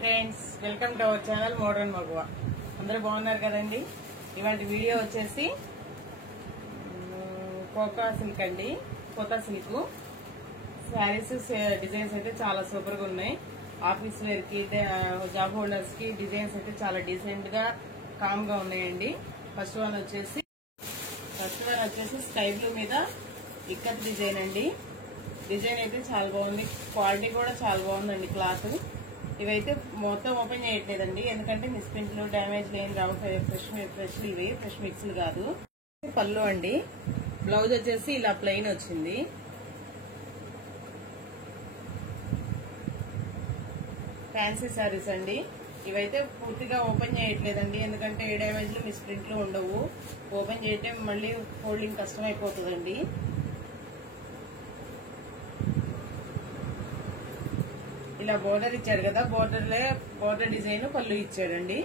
Friends, welcome to our channel modern Maguva. అందరూ బాగున్నారు కదండి. ఇవాళ వీడియో వచ్చేసి కోకా సిల్క్ అండి. కోకా సిల్క్ శారీస్ డిజైన్స్ అయితే చాలా సూపర్ గా ఉన్నాయి. ఆఫీస్ వేర్ కి, జాబ్ హోల్డర్స్ కి డిజైన్స్ అయితే చాలా డీసెంట్ గా కామ్ గా ఉన్నాయండి. ఫస్ట్ వన్ వచ్చేసి స్కై బ్లూ మీద ఇక్కత్ డిజైన్ అండి. డిజైన్ అయితే చాలా బాగుంది, క్వాలిటీ కూడా చాలా బాగుందండి. క్లాత్ ఇవైతే మొత్తం ఓపెన్ చేయట్లేదండి, ఎందుకంటే మిస్ప్రింట్లు డ్యామేజ్ లేని రావు. ఫ్రెష్ ఇవి ఫ్రెష్ మిక్స్లు కాదు. పళ్ళు అండి. బ్లౌజ్ వచ్చేసి ఇలా ప్లెయిన్ వచ్చింది. ఫ్యాన్సీ శారీస్ అండి. ఇవైతే పూర్తిగా ఓపెన్ చేయట్లేదండి, ఎందుకంటే ఏ డ్యామేజ్లు మిస్ప్రింట్లు ఉండవు. ఓపెన్ చేయటం మళ్ళీ ఫోల్డింగ్ కష్టం అయిపోతుందండి. ఇలా బోర్డర్ ఇచ్చాడు కదా, బోర్డర్ డిజైన్ పళ్ళు ఇచ్చాడండి.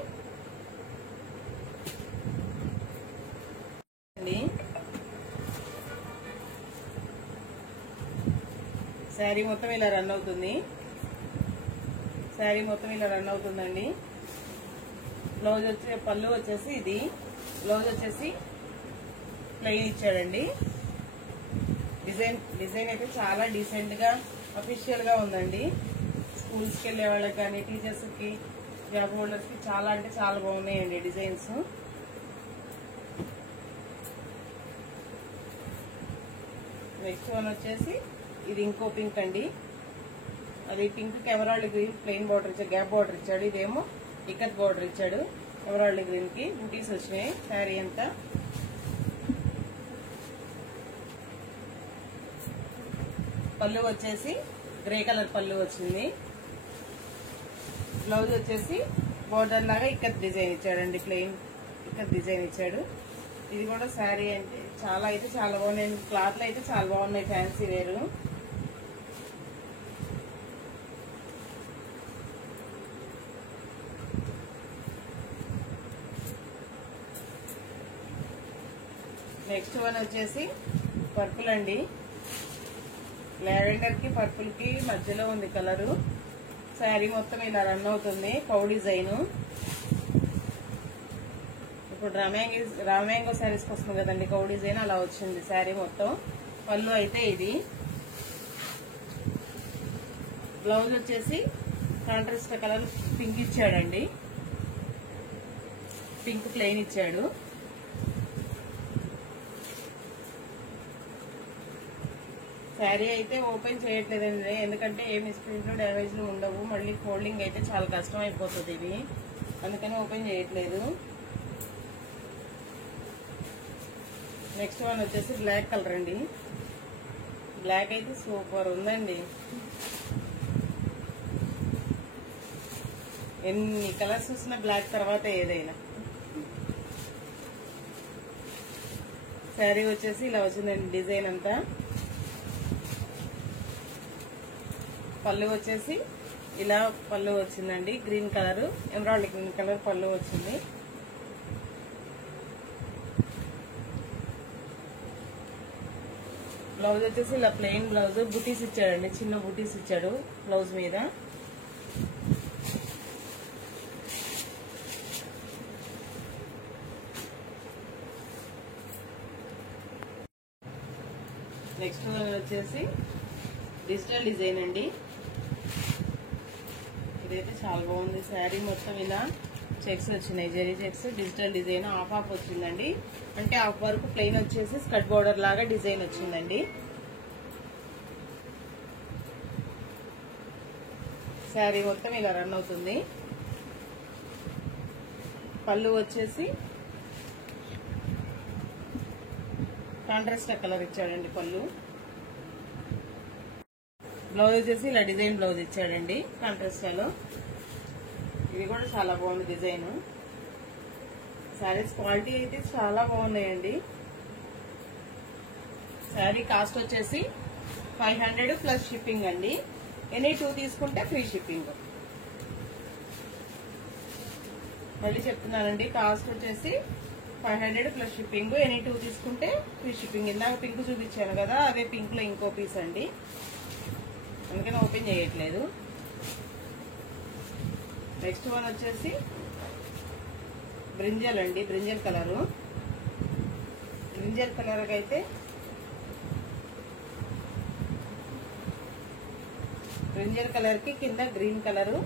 శారీ మొత్తం ఇలా రన్ అవుతుంది. అవుతుందండి. బ్లౌజ్ పళ్ళు వచ్చేసి ఇది. బ్లౌజ్ వచ్చేసి ప్లెయిన్ ఇచ్చాడండి. డిజైన్ అయితే చాలా డీసెంట్ గా అఫీషియల్ గా ఉందండి. స్కూల్స్ కి వెళ్లే వాళ్ళకి కానీ, టీచర్స్ కి, జాబ్ హోల్డర్స్ కి చాలా అంటే చాలా బాగున్నాయండి డిజైన్స్. నెక్స్ట్ వన్ వచ్చేసి ఇది ఇంకో పింక్ అండి. అది పింక్ కి ఎమరాల్డ్ గ్రీన్ ప్లెయిన్ బార్డర్ ఇచ్చాడు, గ్యాప్ బార్డర్ ఇచ్చాడు. ఇదేమో ఇక్కత్ బార్డర్ ఇచ్చాడు. ఎమరాల్డ్ గ్రీన్ కి బుటీస్ వచ్చినాయి. శారీ అంతా పళ్ళు వచ్చేసి గ్రే కలర్ పళ్ళు వచ్చింది. బ్లౌజ్ వచ్చేసి బోర్డర్ లాగా ఇక్కత్ డిజైన్ ఇచ్చాడండి, ప్లెయిన్ ఇక్కత్ డిజైన్ ఇచ్చాడు. ఇది కూడా శారీ అంటే చాలా బాగున్నాయి. క్లాత్లు అయితే చాలా బాగున్నాయి, ఫ్యాన్సీ వేరు. నెక్స్ట్ వన్ వచ్చేసి పర్పుల్ అండి. లావెండర్ కి పర్పుల్ కి మధ్యలో ఉంది కలరు. శారీ మొత్తం ఇలా రన్ అవుతుంది. Cow design. ఇప్పుడు రామ్యాంగో శారీస్కి వస్తుంది కదండి, కౌ డిజైన్ అలా వచ్చింది శారీ మొత్తం. పళ్ళు అయితే ఇది. బ్లౌజ్ వచ్చేసి కాంట్రాస్ట్ కలర్ పింక్ ఇచ్చాడండి. పింక్ ప్లెయిన్ ఇచ్చాడు. శారీ అయితే ఓపెన్ చేయట్లేదండి, ఎందుకంటే ఏ మిస్ప్రింట్లు డ్యామేజ్లు ఉండవు. మళ్ళీ ఫోల్డింగ్ అయితే చాలా కష్టం అయిపోతుంది ఇవి, అందుకని ఓపెన్ చేయట్లేదు. నెక్స్ట్ వన్ వచ్చేసి బ్లాక్ కలర్ అండి. బ్లాక్ అయితే సూపర్ ఉందండి. ఎన్ని కలర్స్ వస్తున్నా బ్లాక్ తర్వాత ఏదైనా. శారీ వచ్చేసి ఇలా వచ్చిందండి డిజైన్ అంతా. పళ్ళు వచ్చేసి ఇలా పళ్ళు వచ్చిందండి, green colour, emerald green colour పళ్ళు వచ్చింది. బ్లౌజ్ వచ్చేసి ఇలా ప్లెయిన్ బ్లౌజ్, బుటీస్ ఇచ్చాడండి, చిన్న బుటీస్ ఇచ్చాడు బ్లౌజ్ మీద. నెక్స్ట్ వచ్చేసి డిజిటల్ డిజైన్ అండి. ఇదైతే చాలా బాగుంది. శారీ మొత్తం ఇలా చెక్స్ వచ్చినాయి, zari checks. Digital design half వచ్చిందండి, అంటే హాఫ్ వరకు ప్లెయిన్ వచ్చేసి స్కర్ట్ బోర్డర్ లాగా డిజైన్ వచ్చిందండి. శారీ మొత్తం ఇలా రన్ అవుతుంది. పళ్ళు వచ్చేసి కాంట్రాస్ట్ కలర్ ఇచ్చాడండి పళ్ళు. బ్లౌజ్ వచ్చేసి ఇలా డిజైన్ బ్లౌజ్ ఇచ్చాడండి కాంట్రాస్ట్ లో. ఇది కూడా చాలా బాగుంది డిజైన్. శారీస్ క్వాలిటీ అయితే చాలా బాగున్నాయండి. శారీ కాస్ట్ వచ్చేసి 500 ప్లస్ షిప్పింగ్ అండి. ఎనీ 2 తీసుకుంటే ఫ్రీ షిప్పింగ్. మళ్ళీ చెప్తున్నానండి, కాస్ట్ వచ్చేసి 500 ప్లస్ షిప్పింగ్. ఎనీ 2 తీసుకుంటే ఫ్రీ షిప్పింగ్. ఇందాక పింక్ చూపించాను కదా, అదే పింక్ లో ఇంకో పీస్ అండి, అందుకని ఓపెన్ చేయట్లేదు. నెక్స్ట్ వన్ వచ్చేసి బ్రింజల్ అండి, బ్రింజల్ కలరు. బ్రింజల్ కలర్ అయితే బ్రింజల్ కలర్ కి కింద గ్రీన్ కలరు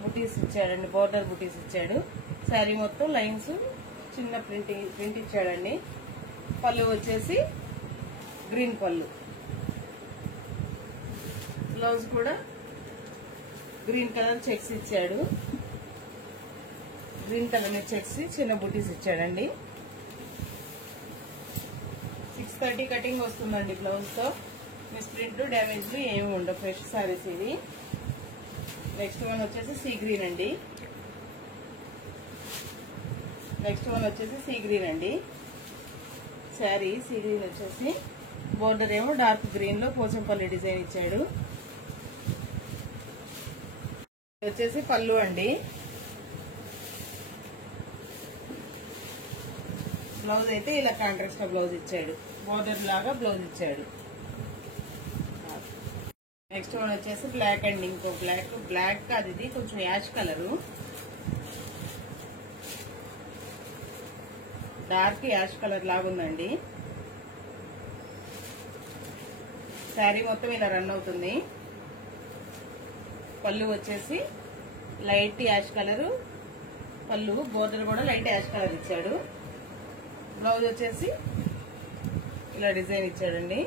బుటీస్ ఇచ్చాడండి, బోర్డర్ బుటీస్ ఇచ్చాడు. శారీ మొత్తం లైన్స్ చిన్న ప్రింట్ ఇచ్చాడండి. పళ్ళు వచ్చేసి గ్రీన్ పళ్ళు. బ్లౌజ్ కూడా గ్రీన్ కలర్ చెక్స్ ఇచ్చాడు. గ్రీన్ కలర్ చెక్స్ చిన్న బుటీస్ ఇచ్చాడండి. 630 కటింగ్ వస్తుందండి బ్లౌజ్ తో. మిస్ ప్రింట్ డ్యామేజ్ ఏమి ఉండవు, ఫ్రెష్ సారీస్ ఇవి. నెక్స్ట్ వన్ వచ్చేసి సీ గ్రీన్ అండి. నెక్స్ట్ వన్ వచ్చేసి సీ గ్రీన్ అండి. శారీ సీ గ్రీన్ వచ్చేసి బోర్డర్ ఏమో డార్క్ గ్రీన్ లో పోచంపల్లి డిజైన్ ఇచ్చాడు. వచ్చేసి పళ్ళు అండి. బ్లౌజ్ అయితే ఇలా కాంట్రాస్ట్ బ్లౌజ్ ఇచ్చాడు, బోర్డర్ లాగా బ్లౌజ్ ఇచ్చాడు. నెక్స్ట్ వన్ వచ్చేసి బ్లాక్ అండి. ఇంకో బ్లాక్ కాదు, ఇది కొంచెం ash colour, dark ash colour లాగా ఉందండి. శారీ మొత్తం ఇలా రన్ అవుతుంది. పళ్ళు వచ్చేసి లైట్ యాష్ కలరు, పళ్ళు బోర్డర్ కూడా లైట్ యాష్ కలర్ ఇచ్చాడు. బ్లౌజ్ వచ్చేసి ఇలా డిజైన్ ఇచ్చాడండి.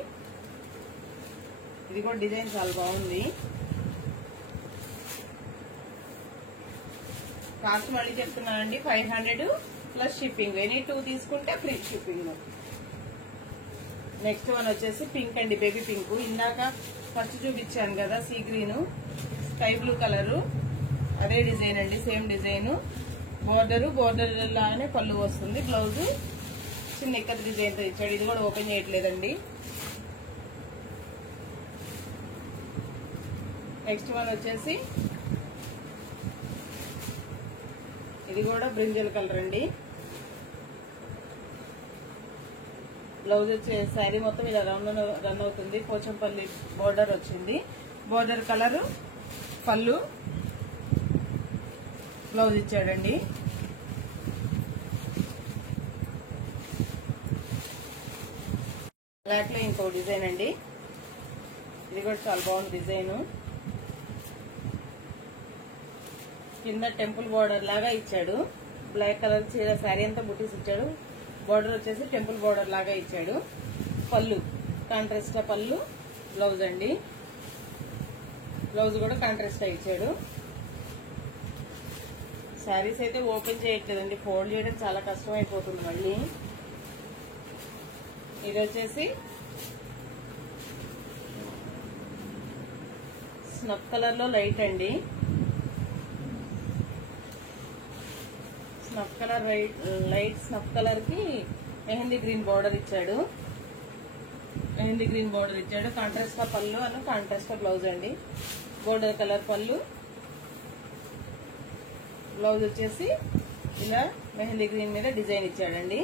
ఇది కూడా డిజైన్ చాలా బాగుంది. కాస్ట్ మళ్ళీ చెప్తున్నానండి, 500 ప్లస్ షిప్పింగ్. ఎనీ 2 తీసుకుంటే ఫ్రీ షిప్పింగ్. నెక్స్ట్ వన్ వచ్చేసి పింక్ అండి, బేబీ పింక్. ఇందాక ఫస్ట్ చూపించాను కదా sea green, sky blue colour, అదే డిజైన్ అండి, సేమ్ డిజైన్. బోర్డర్ లాగానే పళ్ళు వస్తుంది. బ్లౌజ్ చిన్న ఇక్కత డిజైన్ తో ఇచ్చాడు. ఇది కూడా ఓపెన్ చేయట్లేదండి. నెక్స్ట్ వన్ వచ్చేసి ఇది కూడా బ్రింజల్ కలర్ అండి. బ్లౌజ్ వచ్చే శారీ మొత్తం ఇలా రన్ అవుతుంది. పోచంపల్లి బోర్డర్ వచ్చింది. బోర్డర్ కలర్ పళ్ళు, బ్లౌజ్ ఇచ్చాడండి. బ్లాక్ లో ఇంకో డిజైన్ అండి. ఇది కూడా చాలా బాగుంది డిజైన్. కింద టెంపుల్ బోర్డర్ లాగా ఇచ్చాడు. బ్లాక్ కలర్ చీర శారీ అంతా బుటీస్ ఇచ్చాడు. బోర్డర్ వచ్చేసి టెంపుల్ బోర్డర్ లాగా ఇచ్చాడు. పళ్ళు కాంట్రాస్ట్ పళ్ళు, బ్లౌజ్ అండి. బ్లౌజ్ కూడా కాంట్రాస్ట్ ఇచ్చాడు. శారీస్ అయితే ఓపెన్ చేయట్లేదండి, ఫోల్డ్ చేయడం చాలా కష్టం అయిపోతుంది మళ్ళీ. ఇది వచ్చేసి స్నఫ్ కలర్ లో లైట్ అండి. Snuff colour light snuff colour కి మెహందీ గ్రీన్ బోర్డర్ ఇచ్చాడు. మెహందీ గ్రీన్ బోర్డర్ ఇచ్చాడు. కాంట్రాస్ట్ పళ్ళు అని కాంట్రాస్ట్ బ్లౌజ్ అండి. బోర్డర్ కలర్ పళ్ళు, బ్లౌజ్ వచ్చేసి ఇలా మెహందీ గ్రీన్ మీద డిజైన్ ఇచ్చాడండి.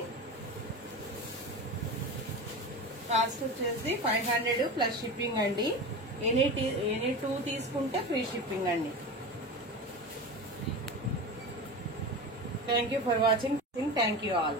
కాస్ట్ వచ్చేసి 500 ప్లస్ షిప్పింగ్ అండి. ఎనీ 2 తీసుకుంటే ఫ్రీ షిప్పింగ్ అండి. Thank you for watching. Thank you all.